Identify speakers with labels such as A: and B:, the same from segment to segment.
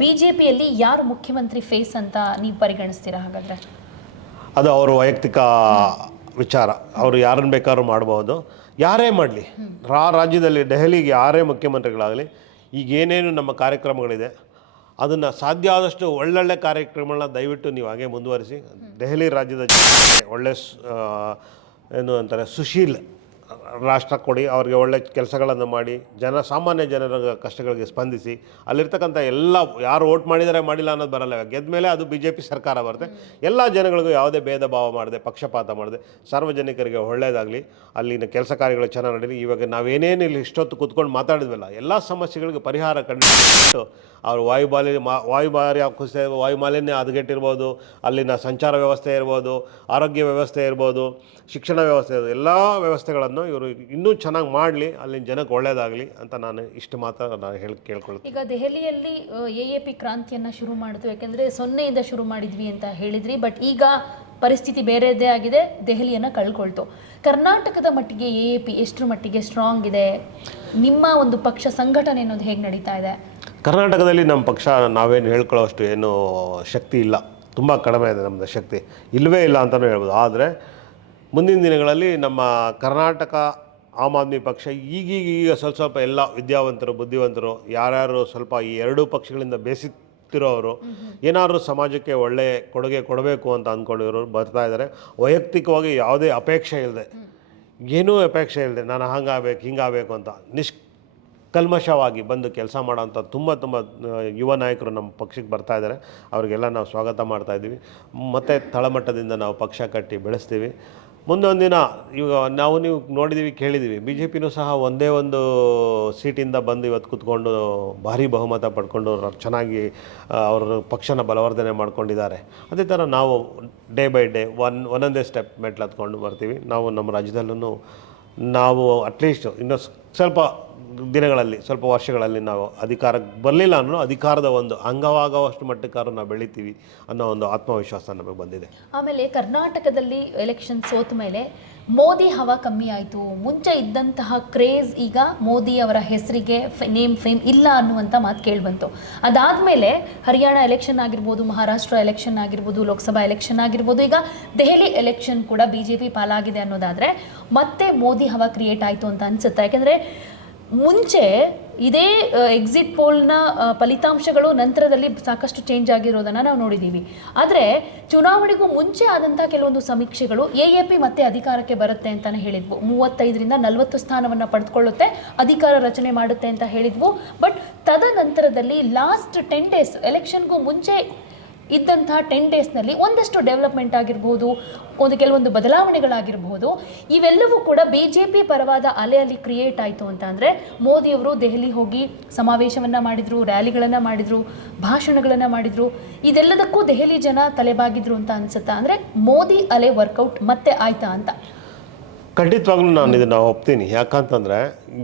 A: B J ಪಿಯಲ್ಲಿ ಯಾರು ಮುಖ್ಯಮಂತ್ರಿ ಫೇಸ್ ಅಂತ ನೀವು ಪರಿಗಣಿಸ್ತೀರಾ ಹಾಗಾದ್ರೆ?
B: ಅದು ಅವ್ರ ವೈಯಕ್ತಿಕ ವಿಚಾರ. ಅವರು ಯಾರನ್ನು ಬೇಕಾದ್ರೂ ಮಾಡಬಹುದು ಯಾರೇ ಮಾಡಲಿ. ರಾ ರಾಜ್ಯದಲ್ಲಿ ದೆಹಲಿಗೆ ಯಾರೇ ಮುಖ್ಯಮಂತ್ರಿಗಳಾಗಲಿ, ಈಗ ಏನೇನು ನಮ್ಮ ಕಾರ್ಯಕ್ರಮಗಳಿದೆ, ಅದನ್ನು ಸಾಧ್ಯ ಆದಷ್ಟು ಒಳ್ಳೊಳ್ಳೆ ಕಾರ್ಯಕ್ರಮಗಳನ್ನ ದಯವಿಟ್ಟು ನೀವು ಹಾಗೆ ಮುಂದುವರಿಸಿ. ದೆಹಲಿ ರಾಜ್ಯದ ಒಳ್ಳೆ ಏನು ಅಂತಾರೆ, ಸುಶೀಲ್ ರಾಷ್ಟ್ರ ಕೊಡಿ, ಅವ್ರಿಗೆ ಒಳ್ಳೆ ಕೆಲಸಗಳನ್ನು ಮಾಡಿ, ಜನ, ಸಾಮಾನ್ಯ ಜನರ ಕಷ್ಟಗಳಿಗೆ ಸ್ಪಂದಿಸಿ, ಅಲ್ಲಿರ್ತಕ್ಕಂಥ ಎಲ್ಲ ಯಾರು ಓಟ್ ಮಾಡಿದರೆ ಮಾಡಿಲ್ಲ ಅನ್ನೋದು ಬರಲ್ಲ. ಗೆದ್ದ ಮೇಲೆ ಅದು ಬಿ ಜೆ ಪಿ ಸರ್ಕಾರ ಬರುತ್ತೆ. ಎಲ್ಲ ಜನಗಳಿಗೂ ಯಾವುದೇ ಭೇದ ಭಾವ ಮಾಡದೆ, ಪಕ್ಷಪಾತ ಮಾಡದೆ, ಸಾರ್ವಜನಿಕರಿಗೆ ಒಳ್ಳೆಯದಾಗಲಿ, ಅಲ್ಲಿನ ಕೆಲಸ ಕಾರ್ಯಗಳು ಚೆನ್ನಾಗಿ ನಡೀಲಿ. ಇವಾಗ ನಾವೇನೇನು ಇಲ್ಲಿ ಇಷ್ಟೊತ್ತು ಕೂತ್ಕೊಂಡು ಮಾತಾಡಿದ್ವಲ್ಲ, ಎಲ್ಲ ಸಮಸ್ಯೆಗಳಿಗೆ ಪರಿಹಾರ ಕಂಡು ಅವ್ರು ವಾಯುಮಾಲಿನ್ಯ ಮಾ ವಾಯುಭಾರ್ಯ ಕುಸಿತ ವಾಯುಮಾಲಿನ್ಯ ಹದಗೆಟ್ಟಿರ್ಬೋದು, ಅಲ್ಲಿನ ಸಂಚಾರ ವ್ಯವಸ್ಥೆ ಇರ್ಬೋದು, ಆರೋಗ್ಯ ವ್ಯವಸ್ಥೆ ಇರ್ಬೋದು, ಶಿಕ್ಷಣ ವ್ಯವಸ್ಥೆ ಇರ್ಬೋದು, ಎಲ್ಲ ವ್ಯವಸ್ಥೆಗಳನ್ನು ಇವರು ಇನ್ನೂ ಚೆನ್ನಾಗಿ ಮಾಡಲಿ, ಅಲ್ಲಿನ ಜನಕ್ಕೆ ಒಳ್ಳೆಯದಾಗಲಿ ಅಂತ ನಾನು ಇಷ್ಟು ಮಾತ್ರ ನಾನು ಹೇಳಿ, ಕೇಳ್ಕೊಳ್ತೀನಿ.
A: ಈಗ ದೆಹಲಿಯಲ್ಲಿ ಎ ಎ ಪಿ ಕ್ರಾಂತಿಯನ್ನು ಶುರು ಮಾಡಿತು, ಯಾಕೆಂದರೆ ಸೊನ್ನೆಯಿಂದ ಶುರು ಮಾಡಿದ್ವಿ ಅಂತ ಹೇಳಿದ್ರಿ, ಬಟ್ ಈಗ ಪರಿಸ್ಥಿತಿ ಬೇರೆದೇ ಆಗಿದೆ, ದೆಹಲಿಯನ್ನು ಕಳ್ಕೊಳ್ತು. ಕರ್ನಾಟಕದ ಮಟ್ಟಿಗೆ ಎ ಎ ಪಿ ಎಷ್ಟರ ಮಟ್ಟಿಗೆ ಸ್ಟ್ರಾಂಗ್ ಇದೆ? ನಿಮ್ಮ ಒಂದು ಪಕ್ಷ, ಸಂಘಟನೆ ಅನ್ನೋದು ಹೇಗೆ ನಡೀತಾ ಇದೆ?
B: ಕರ್ನಾಟಕದಲ್ಲಿ ನಮ್ಮ ಪಕ್ಷ ನಾವೇನು ಹೇಳ್ಕೊಳ್ಳೋಷ್ಟು ಏನು ಶಕ್ತಿ ಇಲ್ಲ. ತುಂಬ ಕಡಿಮೆ ಇದೆ ನಮ್ಮದು ಶಕ್ತಿ. ಇಲ್ಲವೇ ಇಲ್ಲ ಅಂತಲೂ ಹೇಳ್ಬೋದು. ಆದರೆ ಮುಂದಿನ ದಿನಗಳಲ್ಲಿ ನಮ್ಮ ಕರ್ನಾಟಕ ಆಮ್ ಆದ್ಮಿ ಪಕ್ಷ ಈಗೀಗ ಈಗ ಸ್ವಲ್ಪ ಸ್ವಲ್ಪ ಎಲ್ಲ ವಿದ್ಯಾವಂತರು, ಬುದ್ಧಿವಂತರು, ಯಾರ್ಯಾರು ಸ್ವಲ್ಪ ಈ ಎರಡೂ ಪಕ್ಷಗಳಿಂದ ಬೇಸಿತ್ತಿರೋರು, ಏನಾದರೂ ಸಮಾಜಕ್ಕೆ ಒಳ್ಳೆಯ ಕೊಡುಗೆ ಕೊಡಬೇಕು ಅಂತ ಅಂದ್ಕೊಂಡಿರೋರು ಬರ್ತಾ ಇದ್ದಾರೆ. ವೈಯಕ್ತಿಕವಾಗಿ ಯಾವುದೇ ಅಪೇಕ್ಷೆ ಇಲ್ಲದೆ. ಏನೂ ಅಪೇಕ್ಷೆ ಇಲ್ಲದೆ, ನಾನು ಹಂಗಾಗಬೇಕು, ಹಿಂಗಾಗಬೇಕು ಅಂತ. ನಿಷ್ ಕಲ್ಮಶವಾಗಿ ಬಂದು ಕೆಲಸ ಮಾಡೋಂಥ ತುಂಬ ತುಂಬ ಯುವ ನಾಯಕರು ನಮ್ಮ ಪಕ್ಷಕ್ಕೆ ಬರ್ತಾ ಇದ್ದಾರೆ. ಅವರಿಗೆಲ್ಲ ನಾವು ಸ್ವಾಗತ ಮಾಡ್ತಾ ಇದ್ದೀವಿ. ಮತ್ತು ತಳಮಟ್ಟದಿಂದ ನಾವು ಪಕ್ಷ ಕಟ್ಟಿ ಬೆಳೆಸ್ತೀವಿ. ಮುಂದೊಂದು ದಿನ ಇವಾಗ ನಾವು ನೀವು ನೋಡಿದ್ದೀವಿ, ಕೇಳಿದ್ದೀವಿ. ಬಿ ಜೆ ಪಿನೂ ಸಹ ಒಂದೇ ಒಂದು ಸೀಟಿಂದ ಬಂದು ಇವತ್ತು ಕೂತ್ಕೊಂಡು ಭಾರಿ ಬಹುಮತ ಪಡ್ಕೊಂಡು ಚೆನ್ನಾಗಿ ಅವ್ರ ಪಕ್ಷನ ಬಲವರ್ಧನೆ ಮಾಡ್ಕೊಂಡಿದ್ದಾರೆ. ಅದೇ ಥರ ನಾವು ಡೇ ಬೈ ಡೇ ಒನ್, ಒಂದೊಂದೇ ಸ್ಟೆಪ್ ಮೆಟ್ಲು ಹತ್ಕೊಂಡು ಬರ್ತೀವಿ. ನಾವು ನಮ್ಮ ರಾಜ್ಯದಲ್ಲೂ ನಾವು ಅಟ್ಲೀಸ್ಟ್ ಇನ್ನೂ ಸ್ವಲ್ಪ ದಿನಗಳಲ್ಲಿ, ಸ್ವಲ್ಪ ವರ್ಷಗಳಲ್ಲಿ ನಾವು ಅಧಿಕಾರಕ್ಕೆ ಬರಲಿಲ್ಲ ಅನ್ನೋ ಅಧಿಕಾರದ ಒಂದು ಅಂಗವಾಗುವಷ್ಟು ಮಟ್ಟಕ್ಕಾದ್ರೂ ನಾವು ಬೆಳಿತೀವಿ ಅನ್ನೋ ಒಂದು ಆತ್ಮವಿಶ್ವಾಸ ನಮಗೆ ಬಂದಿದೆ.
A: ಆಮೇಲೆ ಕರ್ನಾಟಕದಲ್ಲಿ ಎಲೆಕ್ಷನ್ ಸೋತ ಮೇಲೆ ಮೋದಿ ಹವಾ ಕಮ್ಮಿ ಆಯಿತು. ಮುಂಚೆ ಇದ್ದಂತಹ ಕ್ರೇಜ್ ಈಗ ಮೋದಿ ಅವರ ಹೆಸರಿಗೆ ನೇಮ್ ಫೇಮ್ ಇಲ್ಲ ಅನ್ನುವಂಥ ಮಾತು ಕೇಳಿಬಂತು. ಅದಾದಮೇಲೆ ಹರಿಯಾಣ ಎಲೆಕ್ಷನ್ ಆಗಿರ್ಬೋದು, ಮಹಾರಾಷ್ಟ್ರ ಎಲೆಕ್ಷನ್ ಆಗಿರ್ಬೋದು, ಲೋಕಸಭಾ ಎಲೆಕ್ಷನ್ ಆಗಿರ್ಬೋದು, ಈಗ ದೆಹಲಿ ಎಲೆಕ್ಷನ್ ಕೂಡ ಬಿ ಜೆ ಪಿ ಪಾಲಾಗಿದೆ ಅನ್ನೋದಾದರೆ ಮತ್ತೆ ಮೋದಿ ಹವಾ ಕ್ರಿಯೇಟ್ ಆಯಿತು ಅಂತ ಅನಿಸುತ್ತೆ? ಯಾಕೆಂದರೆ ಮುಂಚೆ ಇದೇ ಎಕ್ಸಿಟ್ ಪೋಲ್ನ ಫಲಿತಾಂಶಗಳು ನಂತರದಲ್ಲಿ ಸಾಕಷ್ಟು ಚೇಂಜ್ ಆಗಿರೋದನ್ನು ನಾವು ನೋಡಿದ್ದೀವಿ ಆದರೆ ಚುನಾವಣೆಗೂ ಮುಂಚೆ ಆದಂಥ ಕೆಲವೊಂದು ಸಮೀಕ್ಷೆಗಳು ಎ ಎ ಪಿ ಮತ್ತೆ ಅಧಿಕಾರಕ್ಕೆ ಬರುತ್ತೆ ಅಂತಲೇ ಹೇಳಿದ್ವು. ಮೂವತ್ತೈದರಿಂದ ನಲವತ್ತು ಸ್ಥಾನವನ್ನು ಪಡೆದುಕೊಳ್ಳುತ್ತೆ, ಅಧಿಕಾರ ರಚನೆ ಮಾಡುತ್ತೆ ಅಂತ ಹೇಳಿದ್ವು. ಬಟ್ ತದನಂತರದಲ್ಲಿ ಲಾಸ್ಟ್ ಟೆನ್ ಡೇಸ್ ಎಲೆಕ್ಷನ್ಗೂ ಮುಂಚೆ ಇದ್ದಂತಹ ಟೆನ್ ಡೇಸ್ನಲ್ಲಿ ಒಂದಷ್ಟು ಡೆವಲಪ್ಮೆಂಟ್ ಆಗಿರ್ಬೋದು, ಒಂದು ಕೆಲವೊಂದು ಬದಲಾವಣೆಗಳಾಗಿರ್ಬೋದು, ಇವೆಲ್ಲವೂ ಕೂಡ ಬಿ ಜೆ ಪಿ ಪರವಾದ ಅಲೆಯಲ್ಲಿ ಕ್ರಿಯೇಟ್ ಆಯಿತು ಅಂತ ಅಂದರೆ ಮೋದಿಯವರು ದೆಹಲಿ ಹೋಗಿ ಸಮಾವೇಶವನ್ನು ಮಾಡಿದರು ರ್ಯಾಲಿಗಳನ್ನು ಮಾಡಿದರು, ಭಾಷಣಗಳನ್ನು ಮಾಡಿದರು. ಇದೆಲ್ಲದಕ್ಕೂ ದೆಹಲಿ ಜನ ತಲೆಬಾಗಿದ್ರು ಅಂತ ಅನ್ಸುತ್ತಾ ಅಂದರೆ ಮೋದಿ ಅಲೆ ವರ್ಕೌಟ್ ಮತ್ತೆ ಆಯ್ತಾ ಅಂತ.
B: ಖಂಡಿತವಾಗ್ಲೂ ನಾನು ಇದನ್ನು ಒಪ್ತೀನಿ. ಯಾಕಂತಂದರೆ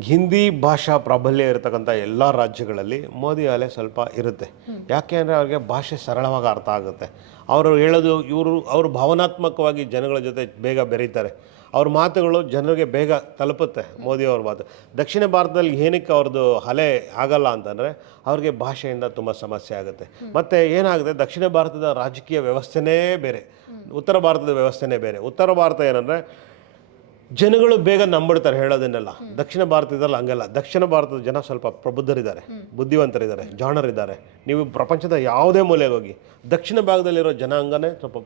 B: ಹಿಂದಿ ಭಾಷಾ ಪ್ರಾಬಲ್ಯ ಇರತಕ್ಕಂಥ ಎಲ್ಲ ರಾಜ್ಯಗಳಲ್ಲಿ ಮೋದಿ ಅಲೆ ಸ್ವಲ್ಪ ಇರುತ್ತೆ. ಯಾಕೆ ಅಂದರೆ ಅವ್ರಿಗೆ ಭಾಷೆ ಸರಳವಾಗಿ ಅರ್ಥ ಆಗುತ್ತೆ. ಅವರು ಹೇಳೋದು ಇವರು, ಅವರು ಭಾವನಾತ್ಮಕವಾಗಿ ಜನಗಳ ಜೊತೆ ಬೇಗ ಬೆರೀತಾರೆ. ಅವ್ರ ಮಾತುಗಳು ಜನರಿಗೆ ಬೇಗ ತಲುಪುತ್ತೆ ಮೋದಿ ಅವ್ರ ಮಾತು. ದಕ್ಷಿಣ ಭಾರತದಲ್ಲಿ ಏನಕ್ಕೆ ಅವ್ರದ್ದು ಅಲೆ ಆಗಲ್ಲ ಅಂತಂದರೆ ಅವ್ರಿಗೆ ಭಾಷೆಯಿಂದ ತುಂಬ ಸಮಸ್ಯೆ ಆಗುತ್ತೆ. ಮತ್ತು ಏನಾಗುತ್ತೆ, ದಕ್ಷಿಣ ಭಾರತದ ರಾಜಕೀಯ ವ್ಯವಸ್ಥೆನೇ ಬೇರೆ. ಉತ್ತರ ಭಾರತದ ವ್ಯವಸ್ಥೆನೇ ಬೇರೆ. ಉತ್ತರ ಭಾರತ ಏನಂದರೆ ಜನಗಳು ಬೇಗ ನಂಬಿಡ್ತಾರೆ ಹೇಳೋದನ್ನೆಲ್ಲ. ದಕ್ಷಿಣ ಭಾರತದಲ್ಲಿ ಹಂಗಲ್ಲ. ದಕ್ಷಿಣ ಭಾರತದ ಜನ ಸ್ವಲ್ಪ ಪ್ರಬುದ್ಧರಿದ್ದಾರೆ ಬುದ್ಧಿವಂತರಿದ್ದಾರೆ ಜಾಣರಿದ್ದಾರೆ. ನೀವು ಪ್ರಪಂಚದ ಯಾವುದೇ ಮೂಲೆಗೆ ಹೋಗಿ ದಕ್ಷಿಣ ಭಾಗದಲ್ಲಿರೋ ಜನಾಂಗನೇ ಸ್ವಲ್ಪ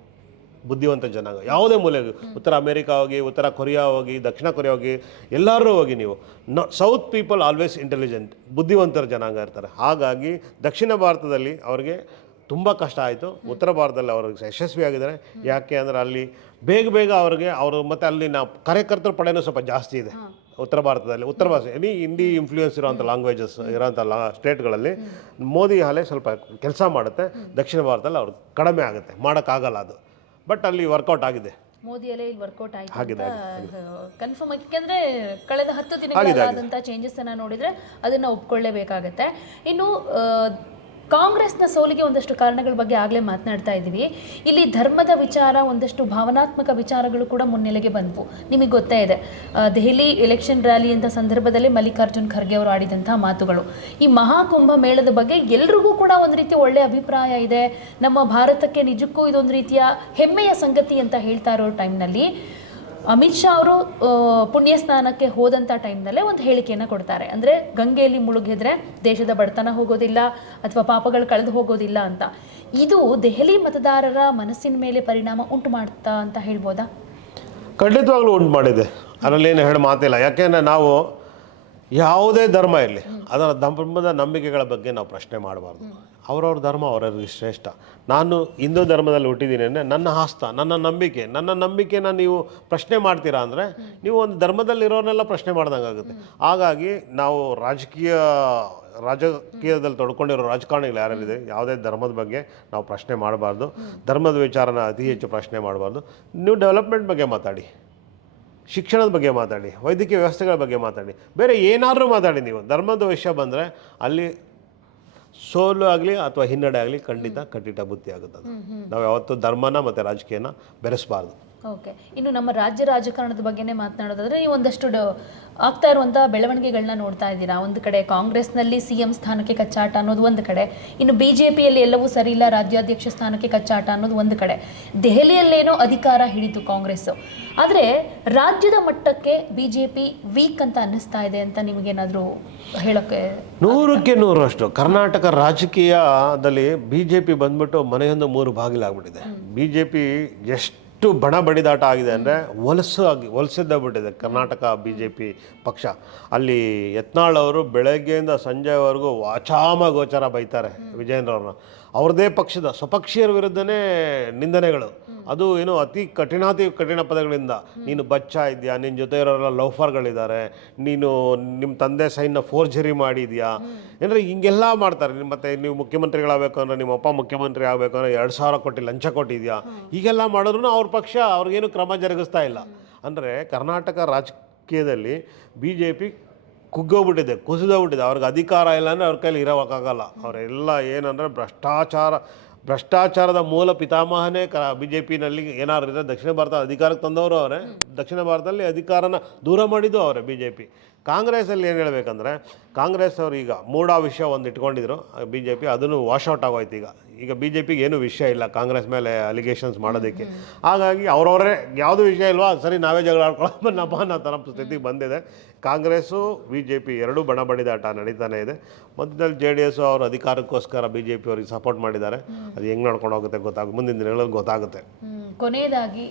B: ಬುದ್ಧಿವಂತ ಜನಾಂಗ. ಯಾವುದೇ ಮೂಲೆಗೆ ಉತ್ತರ ಅಮೇರಿಕಾ ಹೋಗಿ ಉತ್ತರ ಕೊರಿಯಾ ಹೋಗಿ ದಕ್ಷಿಣ ಕೊರಿಯಾ ಹೋಗಿ ಎಲ್ಲರೂ ಹೋಗಿ ನೀವು. ನ ಸೌತ್ ಪೀಪಲ್ ಆಲ್ವೇಸ್ ಇಂಟೆಲಿಜೆಂಟ್ ಬುದ್ಧಿವಂತರ ಜನಾಂಗ ಇರ್ತಾರೆ. ಹಾಗಾಗಿ ದಕ್ಷಿಣ ಭಾರತದಲ್ಲಿ ಅವ್ರಿಗೆ ತುಂಬ ಕಷ್ಟ ಆಯಿತು. ಉತ್ತರ ಭಾರತದಲ್ಲಿ ಅವ್ರಿಗೆ ಯಶಸ್ವಿಯಾಗಿದ್ದಾರೆ. ಯಾಕೆ ಅಂದರೆ ಅಲ್ಲಿ ಬೇಗ ಬೇಗ ಅವ್ರಿಗೆ ಅವರು ಮತ್ತು ಅಲ್ಲಿನ ಕಾರ್ಯಕರ್ತರ ಪಡೆನೂ ಸ್ವಲ್ಪ ಜಾಸ್ತಿ ಇದೆ ಉತ್ತರ ಭಾರತದಲ್ಲಿ. ಉತ್ತರ ಭಾಷೆ ಎನಿ ಹಿಂದಿ ಇನ್ಫ್ಲೂಯೆನ್ಸ್ ಇರೋಂಥ ಲ್ಯಾಂಗ್ವೇಜಸ್ ಇರೋಂಥ ಲಾ ಸ್ಟೇಟ್ಗಳಲ್ಲಿ ಮೋದಿ ಅಲೆ ಸ್ವಲ್ಪ ಕೆಲಸ ಮಾಡುತ್ತೆ. ದಕ್ಷಿಣ ಭಾರತದಲ್ಲಿ ಅವ್ರಿಗೆ ಕಡಿಮೆ ಆಗುತ್ತೆ. ಮಾಡೋಕ್ಕಾಗಲ್ಲ ಅದು. ಬಟ್ ಅಲ್ಲಿ ವರ್ಕೌಟ್ ಆಗಿದೆ.
A: ಮೋದಿ ಅಲೆ ಇಲ್ಲಿ ವರ್ಕೌಟ್
B: ಆಗಿದೆ,
A: ಕನ್ಫರ್ಮ್ ಯಾಕೆಂದ್ರೆ ಕಳೆದ ಹತ್ತು ದಿನಗಳಾದಂಥ ಚೇಂಜಸ್ ಅನ್ನ ನೋಡಿದ್ರೆ ಅದನ್ನ ಒಪ್ಕೊಳ್ಳೇಬೇಕಾಗತ್ತೆ. ಇನ್ನು ಕಾಂಗ್ರೆಸ್ನ ಸೋಲಿಗೆ ಒಂದಷ್ಟು ಕಾರಣಗಳ ಬಗ್ಗೆ ಆಗಲೇ ಮಾತನಾಡ್ತಾ ಇದ್ದೀವಿ. ಇಲ್ಲಿ ಧರ್ಮದ ವಿಚಾರ, ಒಂದಷ್ಟು ಭಾವನಾತ್ಮಕ ವಿಚಾರಗಳು ಕೂಡ ಮುನ್ನೆಲೆಗೆ ಬಂದವು. ನಿಮಗೆ ಗೊತ್ತೇ ಇದೆ ದೆಹಲಿ ಎಲೆಕ್ಷನ್ ರ್ಯಾಲಿ ಅಂತ ಸಂದರ್ಭದಲ್ಲಿ ಮಲ್ಲಿಕಾರ್ಜುನ್ ಖರ್ಗೆ ಅವರು ಆಡಿದಂತಹ ಮಾತುಗಳು. ಈ ಮಹಾಕುಂಭ ಮೇಳದ ಬಗ್ಗೆ ಎಲ್ರಿಗೂ ಕೂಡ ಒಂದು ರೀತಿ ಒಳ್ಳೆ ಅಭಿಪ್ರಾಯ ಇದೆ. ನಮ್ಮ ಭಾರತಕ್ಕೆ ನಿಜಕ್ಕೂ ಇದೊಂದು ರೀತಿಯ ಹೆಮ್ಮೆಯ ಸಂಗತಿ ಅಂತ ಹೇಳ್ತಾ ಇರೋ ಟೈಮ್ನಲ್ಲಿ ಅಮಿತ್ ಶಾ ಅವರು ಪುಣ್ಯ ಸ್ನಾನಕ್ಕೆ ಹೋದಂಥ ಟೈಮ್ನಲ್ಲೇ ಒಂದು ಹೇಳಿಕೆಯನ್ನು ಕೊಡ್ತಾರೆ. ಅಂದರೆ ಗಂಗೆಯಲ್ಲಿ ಮುಳುಗಿದ್ರೆ ದೇಶದ ಬಡತನ ಹೋಗೋದಿಲ್ಲ ಅಥವಾ ಪಾಪಗಳು ಕಳೆದು ಹೋಗೋದಿಲ್ಲ ಅಂತ. ಇದು ದೆಹಲಿ ಮತದಾರರ ಮನಸ್ಸಿನ ಮೇಲೆ ಪರಿಣಾಮ ಉಂಟು ಮಾಡ್ತಾ ಅಂತ ಹೇಳ್ಬೋದಾ?
B: ಖಂಡಿತವಾಗ್ಲೂ ಉಂಟು ಮಾಡಿದೆ. ಅದರಲ್ಲೇನು ಹೇಳಿ ಮಾತಿಲ್ಲ. ಯಾಕೆಂದರೆ ನಾವು ಯಾವುದೇ ಧರ್ಮ ಇರಲಿ, ಅದರ ಧರ್ಮದ ನಂಬಿಕೆಗಳ ಬಗ್ಗೆ ನಾವು ಪ್ರಶ್ನೆ ಮಾಡಬಾರ್ದು. ಅವರವ್ರ ಧರ್ಮ ಅವರವ್ರಿಗೆ ಶ್ರೇಷ್ಠ. ನಾನು ಹಿಂದೂ ಧರ್ಮದಲ್ಲಿ ಹುಟ್ಟಿದ್ದೀನಿ ಅಂದರೆ ನನ್ನ ಹಾಸ್ತ ನನ್ನ ನಂಬಿಕೆ, ನನ್ನ ನಂಬಿಕೆನ ನೀವು ಪ್ರಶ್ನೆ ಮಾಡ್ತೀರಾ ಅಂದರೆ ನೀವು ಒಂದು ಧರ್ಮದಲ್ಲಿರೋನೆಲ್ಲ ಪ್ರಶ್ನೆ ಮಾಡ್ದಂಗೆ ಆಗುತ್ತೆ. ಹಾಗಾಗಿ ನಾವು ರಾಜಕೀಯ, ರಾಜಕೀಯದಲ್ಲಿ ತೊಡ್ಕೊಂಡಿರೋ ರಾಜಕಾರಣಿಗಳು ಯಾರ್ಯಾರಿದೆ, ಯಾವುದೇ ಧರ್ಮದ ಬಗ್ಗೆ ನಾವು ಪ್ರಶ್ನೆ ಮಾಡಬಾರ್ದು. ಧರ್ಮದ ವಿಚಾರನ ಅತಿ ಹೆಚ್ಚು ಪ್ರಶ್ನೆ ಮಾಡಬಾರ್ದು. ನೀವು ಡೆವಲಪ್ಮೆಂಟ್ ಬಗ್ಗೆ ಮಾತಾಡಿ. ಶಿಕ್ಷಣದ ಬಗ್ಗೆ ಮಾತಾಡಿ ವೈದ್ಯಕೀಯ ವ್ಯವಸ್ಥೆಗಳ ಬಗ್ಗೆ ಮಾತಾಡಿ. ಬೇರೆ ಏನಾದರೂ ಮಾತಾಡಿ ನೀವು. ಧರ್ಮದ ವಿಷಯ ಬಂದರೆ ಅಲ್ಲಿ ಸೋಲು ಆಗಲಿ ಅಥವಾ ಹಿನ್ನಡೆ ಆಗಲಿ ಖಂಡಿತ ಕಟ್ಟಿಟ ಬುತ್ತಿ ಆಗುತ್ತೆ ಅದು ನಾವು ಯಾವತ್ತೂ ಧರ್ಮನ ಮತ್ತು ರಾಜಕೀಯನ ಬೆರೆಸಬಾರ್ದು.
A: ಓಕೆ. ಇನ್ನು ನಮ್ಮ ರಾಜ್ಯ ರಾಜಕಾರಣದ ಬಗ್ಗೆನೇ ಮಾತನಾಡೋದಾದ್ರೆ ನೀವು ಒಂದಷ್ಟು ಆಗ್ತಾ ಇರುವಂಥ ಬೆಳವಣಿಗೆಗಳನ್ನ ನೋಡ್ತಾ ಇದ್ದೀರಾ? ಒಂದು ಕಡೆ ಕಾಂಗ್ರೆಸ್ನಲ್ಲಿ ಸಿ ಎಂ ಸ್ಥಾನಕ್ಕೆ ಕಚ್ಚಾಟ ಅನ್ನೋದು ಒಂದು ಕಡೆ. ಇನ್ನು ಬಿ ಜೆ ಪಿಯಲ್ಲಿ ಎಲ್ಲವೂ ಸರಿ ಇಲ್ಲ ರಾಜ್ಯಾಧ್ಯಕ್ಷ ಸ್ಥಾನಕ್ಕೆ ಕಚ್ಚಾಟ ಅನ್ನೋದು ಒಂದು ಕಡೆ. ದೆಹಲಿಯಲ್ಲೇನೋ ಅಧಿಕಾರ ಹಿಡಿತು ಕಾಂಗ್ರೆಸ್ ಆದರೆ ರಾಜ್ಯದ ಮಟ್ಟಕ್ಕೆ ಬಿ ಜೆ ಪಿ ವೀಕ್ ಅಂತ ಅನ್ನಿಸ್ತಾ ಇದೆ ಅಂತ ನಿಮಗೇನಾದರೂ ಹೇಳೋಕ್ಕೆ
B: ನೂರಕ್ಕೆ ನೂರಷ್ಟು ಕರ್ನಾಟಕ ರಾಜಕೀಯದಲ್ಲಿ ಬಿ ಜೆ ಪಿ ಬಂದ್ಬಿಟ್ಟು ಮನೆಯೊಂದು ಮೂರು ಬಾಗಿಲಾಗ್ಬಿಟ್ಟಿದೆ. ಬಿ ಜೆ ಪಿ ಎಷ್ಟು ಬಣ ಬಡಿದಾಟ ಆಗಿದೆ ಅಂದರೆ ಹೊಲಸು ಆಗಿ ಹೊಲಸಿದ್ದಾಗ್ಬಿಟ್ಟಿದೆ ಕರ್ನಾಟಕ ಬಿ ಜೆ ಪಿ ಪಕ್ಷ. ಅಲ್ಲಿ ಯತ್ನಾಳ್ ಅವರು ಬೆಳಗ್ಗೆಯಿಂದ ಸಂಜೆವರೆಗೂ ವಾಚಾಮ ಗೋಚರ ಬೈತಾರೆ ವಿಜಯೇಂದ್ರವ್ರನ್ನ ಅವ್ರದ್ದೇ ಪಕ್ಷದ ಸ್ವಪಕ್ಷೀಯರ ವಿರುದ್ಧನೇ ನಿಂದನೆಗಳು. ಅದು ಏನೋ ಅತಿ ಕಠಿಣಾತಿ ಕಠಿಣ ಪದಗಳಿಂದ. ನೀನು ಬಚ್ಚ ಇದೆಯಾ? ನಿನ್ನ ಜೊತೆ ಇರೋರೆಲ್ಲ ಲೌಫರ್ಗಳಿದ್ದಾರೆ. ನೀನು ನಿಮ್ಮ ತಂದೆ ಸೈನ್ನ ಫೋರ್ಜರಿ ಮಾಡಿದ್ಯಾ? ಅಂದರೆ ಹಿಂಗೆಲ್ಲ ಮಾಡ್ತಾರೆ. ನಿಮ್ಮ ಮತ್ತೆ ನೀವು ಮುಖ್ಯಮಂತ್ರಿಗಳಾಗಬೇಕು ಅಂದರೆ ನಿಮ್ಮ ಅಪ್ಪ ಮುಖ್ಯಮಂತ್ರಿ ಆಗಬೇಕು ಅಂದರೆ ಎರಡು ಸಾವಿರ ಕೋಟಿ ಲಂಚ ಕೊಟ್ಟಿದ್ಯಾ? ಹೀಗೆಲ್ಲ ಮಾಡಿದ್ರು ಅವ್ರ ಪಕ್ಷ ಅವ್ರಿಗೇನು ಕ್ರಮ ಜರುಗಿಸ್ತಾ ಇಲ್ಲ. ಅಂದರೆ ಕರ್ನಾಟಕ ರಾಜಕೀಯದಲ್ಲಿ ಬಿ ಜೆ ಪಿ ಕುಗ್ಗೋಗ್ಬಿಟ್ಟಿದೆ ಕುಸಿದೋಗ್ಬಿಟ್ಟಿದೆ. ಅವ್ರಿಗೆ ಅಧಿಕಾರ ಇಲ್ಲ ಅಂದರೆ ಅವ್ರ ಕೈಲಿ ಇರೋಕ್ಕಾಗಲ್ಲ ಅವರೆಲ್ಲ ಏನಂದರೆ ಭ್ರಷ್ಟಾಚಾರ ಭ್ರಷ್ಟಾಚಾರದ ಮೂಲ ಪಿತಾಮಹನೇ ಕ ಬಿ ಜೆ ಪಿನಲ್ಲಿ ಏನಾದ್ರು ಇದ್ರೆ ದಕ್ಷಿಣ ಭಾರತ ಅಧಿಕಾರಕ್ಕೆ ತಂದವರು ಅವರೇ. ದಕ್ಷಿಣ ಭಾರತದಲ್ಲಿ ಅಧಿಕಾರನ ದೂರ ಮಾಡಿದ್ದು ಅವರೇ ಬಿ ಜೆ ಪಿ ಕಾಂಗ್ರೆಸ್ಸಲ್ಲಿ ಏನು ಹೇಳಬೇಕಂದ್ರೆ, ಕಾಂಗ್ರೆಸ್ ಅವರು ಈಗ ಮೂಡ ವಿಷಯ ಒಂದು ಇಟ್ಕೊಂಡಿದ್ರು ಬಿ ಜೆ ಪಿ ಅದನ್ನು ವಾಶೌಟ್ ಆಗೋಯ್ತು ಈಗ. ಈಗ ಬಿ ಜೆ ಪಿಗೆ ಏನೂ ವಿಷಯ ಇಲ್ಲ ಕಾಂಗ್ರೆಸ್ ಮೇಲೆ ಅಲಿಗೇಷನ್ಸ್ ಮಾಡೋದಕ್ಕೆ. ಹಾಗಾಗಿ ಅವರವರೇ ಯಾವುದು ವಿಷಯ ಇಲ್ವಾ ಸರಿ ನಾವೇ ಜಗಳ ನಮ್ಮ ಅನ್ನೋ ಥರ ಸ್ಥಿತಿಗೆ ಬಂದಿದೆ. ಕಾಂಗ್ರೆಸ್ಸು ಬಿ ಜೆ ಪಿ ಎರಡೂ ಬಣ ಬಡಿದಾಟ ನಡೀತಾನೆ ಇದೆ. ಮಧ್ಯದಲ್ಲಿ ಜೆ ಡಿ ಎಸ್ ಅವರು ಅಧಿಕಾರಕ್ಕೋಸ್ಕರ ಬಿ ಜೆ ಪಿ ಅವ್ರಿಗೆ ಸಪೋರ್ಟ್ ಮಾಡಿದ್ದಾರೆ. ಅದು ಹೆಂಗೆ ನಡ್ಕೊಂಡು ಹೋಗುತ್ತೆ ಗೊತ್ತಾಗುತ್ತೆ ಮುಂದಿನ ದಿನಗಳಲ್ಲಿ ಗೊತ್ತಾಗುತ್ತೆ.
A: ಕೊನೆಯದಾಗಿ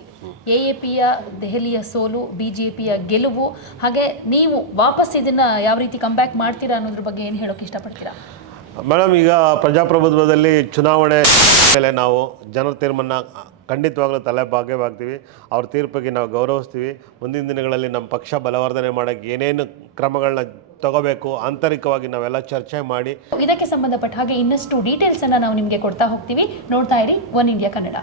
A: ಎ ಎ ಪಿಯ ದೆಹಲಿಯ ಸೋಲು ಬಿ ಜೆ ಪಿಯ ಗೆಲುವು ಹಾಗೆ ನೀವು ವಾಪಸ್ ಇದನ್ನ ಯಾವ ರೀತಿ ಕಂಬ್ಯಾಕ್ ಮಾಡ್ತೀರಾ ಅನ್ನೋದ್ರ ಬಗ್ಗೆ ಏನು ಹೇಳೋಕೆ ಇಷ್ಟಪಡ್ತೀರಾ?
B: ಮೇಡಮ್ ಈಗ ಪ್ರಜಾಪ್ರಭುತ್ವದಲ್ಲಿ ಚುನಾವಣೆ ಮೇಲೆ ನಾವು ಜನರ ತೀರ್ಮಾನ ಖಂಡಿತವಾಗ್ಲೂ ತಲೆ ಭಾಗ್ಯವಾಗ್ತೀವಿ ಅವ್ರ ತೀರ್ಪಿಗೆ ನಾವು ಗೌರವಿಸ್ತೀವಿ. ಮುಂದಿನ ದಿನಗಳಲ್ಲಿ ನಮ್ಮ ಪಕ್ಷ ಬಲವರ್ಧನೆ ಮಾಡೋಕ್ಕೆ ಏನೇನು ಕ್ರಮಗಳನ್ನ ತಗೋಬೇಕು ಆಂತರಿಕವಾಗಿ ನಾವೆಲ್ಲ ಚರ್ಚೆ ಮಾಡಿ.
A: ಇದಕ್ಕೆ ಸಂಬಂಧಪಟ್ಟ ಹಾಗೆ ಇನ್ನಷ್ಟು ಡೀಟೇಲ್ಸ್ ಅನ್ನ ನಾವು ನಿಮಗೆ ಕೊಡ್ತಾ ಹೋಗ್ತೀವಿ. ನೋಡ್ತಾ ಇರಿ ಒನ್ ಇಂಡಿಯಾ ಕನ್ನಡ